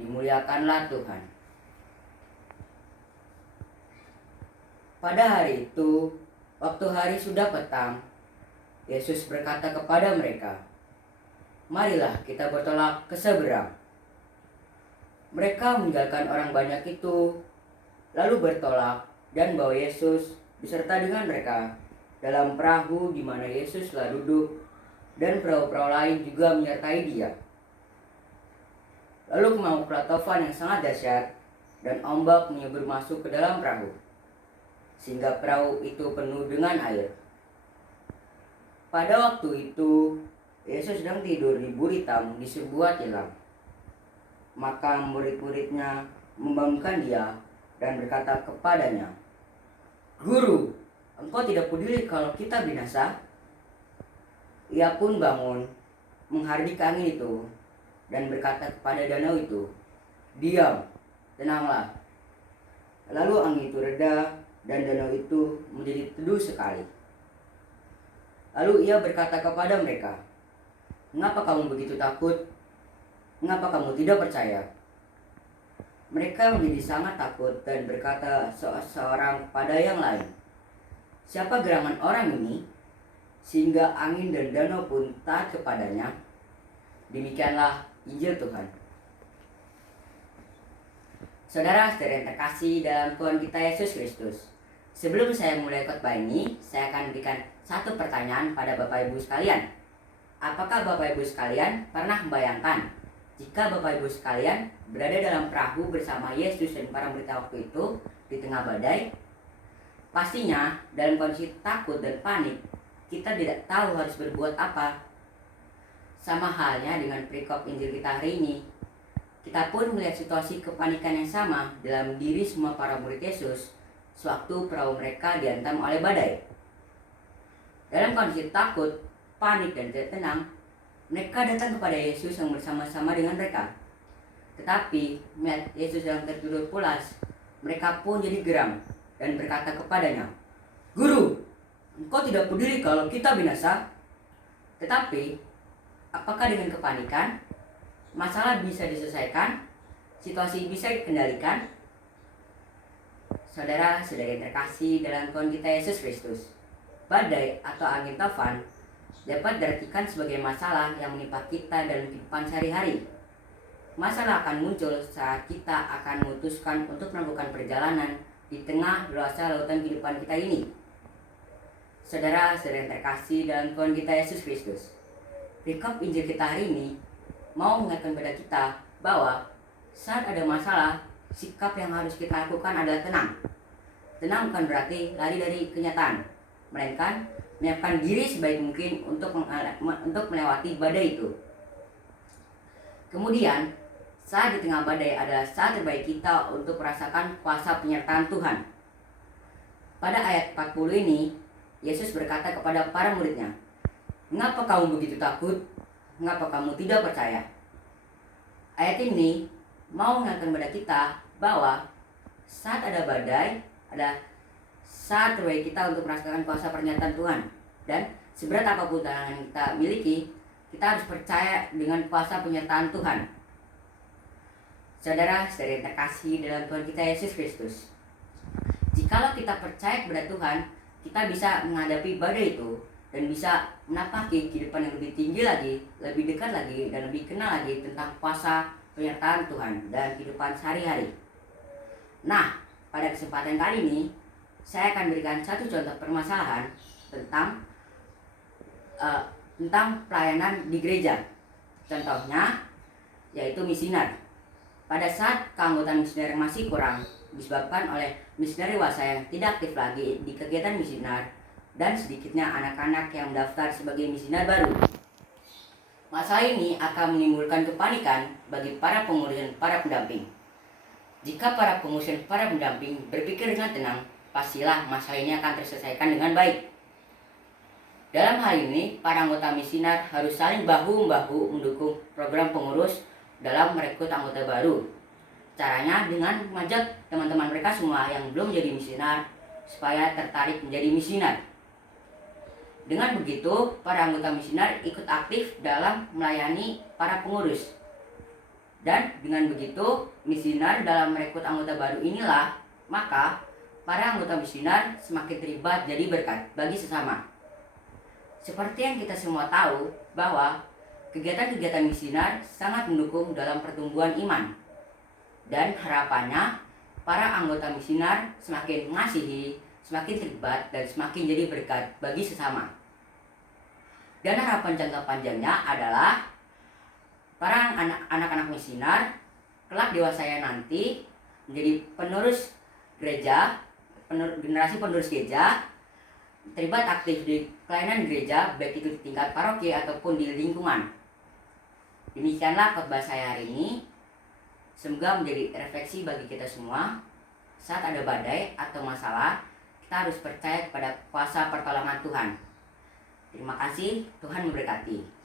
dimuliakanlah Tuhan. Pada hari itu, waktu hari sudah petang, Yesus berkata kepada mereka, "Marilah kita bertolak ke seberang." Mereka meninggalkan orang banyak itu, lalu bertolak dan bawa Yesus beserta dengan mereka dalam perahu di mana Yesus telah duduk, dan perahu-perahu lain juga menyertai dia. Lalu kemamuklah taufan yang sangat dahsyat, dan ombak menyebur masuk ke dalam perahu, sehingga perahu itu penuh dengan air. Pada waktu itu, Yesus sedang tidur di buritam di sebuah tilam. Maka murid-muridnya membangunkan dia dan berkata kepadanya, "Guru, engkau tidak peduli kalau kita binasa?" Ia pun bangun, menghardik angin itu, dan berkata kepada danau itu, "Diam, tenanglah." Lalu angin itu reda, dan danau itu menjadi teduh sekali. Lalu ia berkata kepada mereka, "Mengapa kamu begitu takut? Mengapa kamu tidak percaya?" Mereka menjadi sangat takut dan berkata seorang kepada yang lain, "Siapa gerangan orang ini, sehingga angin dan danau pun taat kepadanya?" Demikianlah Injil Tuhan. Saudara-saudara yang terkasih dalam Tuhan kita Yesus Kristus, sebelum saya mulai khotbah ini, saya akan berikan satu pertanyaan pada Bapak Ibu sekalian. Apakah Bapak Ibu sekalian pernah membayangkan jika Bapak Ibu sekalian berada dalam perahu bersama Yesus dan para murid waktu itu di tengah badai? Pastinya dalam kondisi takut dan panik, kita tidak tahu harus berbuat apa. Sama halnya dengan perikop Injil kita hari ini. Kita pun melihat situasi kepanikan yang sama dalam diri semua para murid Yesus sewaktu perahu mereka dihantam oleh badai. Dalam kondisi takut, panik, dan tidak tenang, mereka datang kepada Yesus yang bersama-sama dengan mereka. Tetapi melihat Yesus yang tertidur pulas, mereka pun jadi geram dan berkata kepadanya, "Guru, engkau tidak peduli kalau kita binasa?" Tetapi apakah dengan kepanikan masalah bisa diselesaikan? Situasi bisa dikendalikan? Saudara-saudari yang terkasih dalam Tuhan kita Yesus Kristus, badai atau angin taufan dapat diartikan sebagai masalah yang menimpa kita dalam kehidupan sehari-hari. Masalah akan muncul saat kita akan memutuskan untuk melakukan perjalanan di tengah luasnya lautan kehidupan kita ini. Saudara-saudara yang terkasih dalam Tuhan kita Yesus Kristus, perikop Injil kita hari ini mau mengingatkan kepada kita bahwa saat ada masalah, sikap yang harus kita lakukan adalah tenang. Tenang bukan berarti lari dari kenyataan, melainkan menyiapkan diri sebaik mungkin untuk melewati badai itu. Kemudian, saat di tengah badai adalah saat terbaik kita untuk merasakan kuasa penyertaan Tuhan. Pada ayat 40 ini, Yesus berkata kepada para muridnya, "Mengapa kamu begitu takut? Mengapa kamu tidak percaya?" Ayat ini mau mengingatkan kepada kita bahwa saat ada badai, ada saat terbaik kita untuk merasakan kuasa pernyataan Tuhan. Dan seberat apapun tantangan yang kita miliki, kita harus percaya dengan kuasa penyertaan Tuhan. Saudara-saudari yang terkasih dalam Tuhan kita Yesus Kristus, jikalau kita percaya kepada Tuhan, kita bisa menghadapi badai itu dan bisa menapaki kehidupan yang lebih tinggi lagi, lebih dekat lagi, dan lebih kenal lagi tentang kuasa penyertaan Tuhan dalam kehidupan sehari-hari. Nah, pada kesempatan kali ini, saya akan berikan satu contoh permasalahan tentang pelayanan di gereja. Contohnya yaitu misinar. Pada saat keanggotaan misinar masih kurang disebabkan oleh misionaris dewasa yang tidak aktif lagi di kegiatan misinar dan sedikitnya anak-anak yang mendaftar sebagai misinar baru. Masalah ini akan menimbulkan kepanikan bagi para pengurus dan para pendamping. Jika para pengurus dan para pendamping berpikir dengan tenang, pastilah masalah ini akan terselesaikan dengan baik. Dalam hal ini, para anggota misinar harus saling bahu-membahu mendukung program pengurus dalam merekrut anggota baru. Caranya dengan mengajak teman-teman mereka semua yang belum menjadi misinar supaya tertarik menjadi misinar. Dengan begitu, para anggota misinar ikut aktif dalam melayani para pengurus. Dan dengan begitu, misioner dalam merekrut anggota baru inilah, maka para anggota misioner semakin terlibat jadi berkat bagi sesama. Seperti yang kita semua tahu bahwa kegiatan-kegiatan misioner sangat mendukung dalam pertumbuhan iman. Dan harapannya, para anggota misioner semakin mengasihi, semakin terlibat, dan semakin jadi berkat bagi sesama. Dan harapan jangka panjangnya adalah para anak-anak misioner kelak dewasanya nanti menjadi penerus gereja, generasi penerus gereja, terlibat aktif di pelayanan gereja, baik itu di tingkat paroki ataupun di lingkungan. Demikianlah khotbah saya hari ini. Semoga menjadi refleksi bagi kita semua. Saat ada badai atau masalah, kita harus percaya kepada kuasa pertolongan Tuhan. Terima kasih, Tuhan memberkati.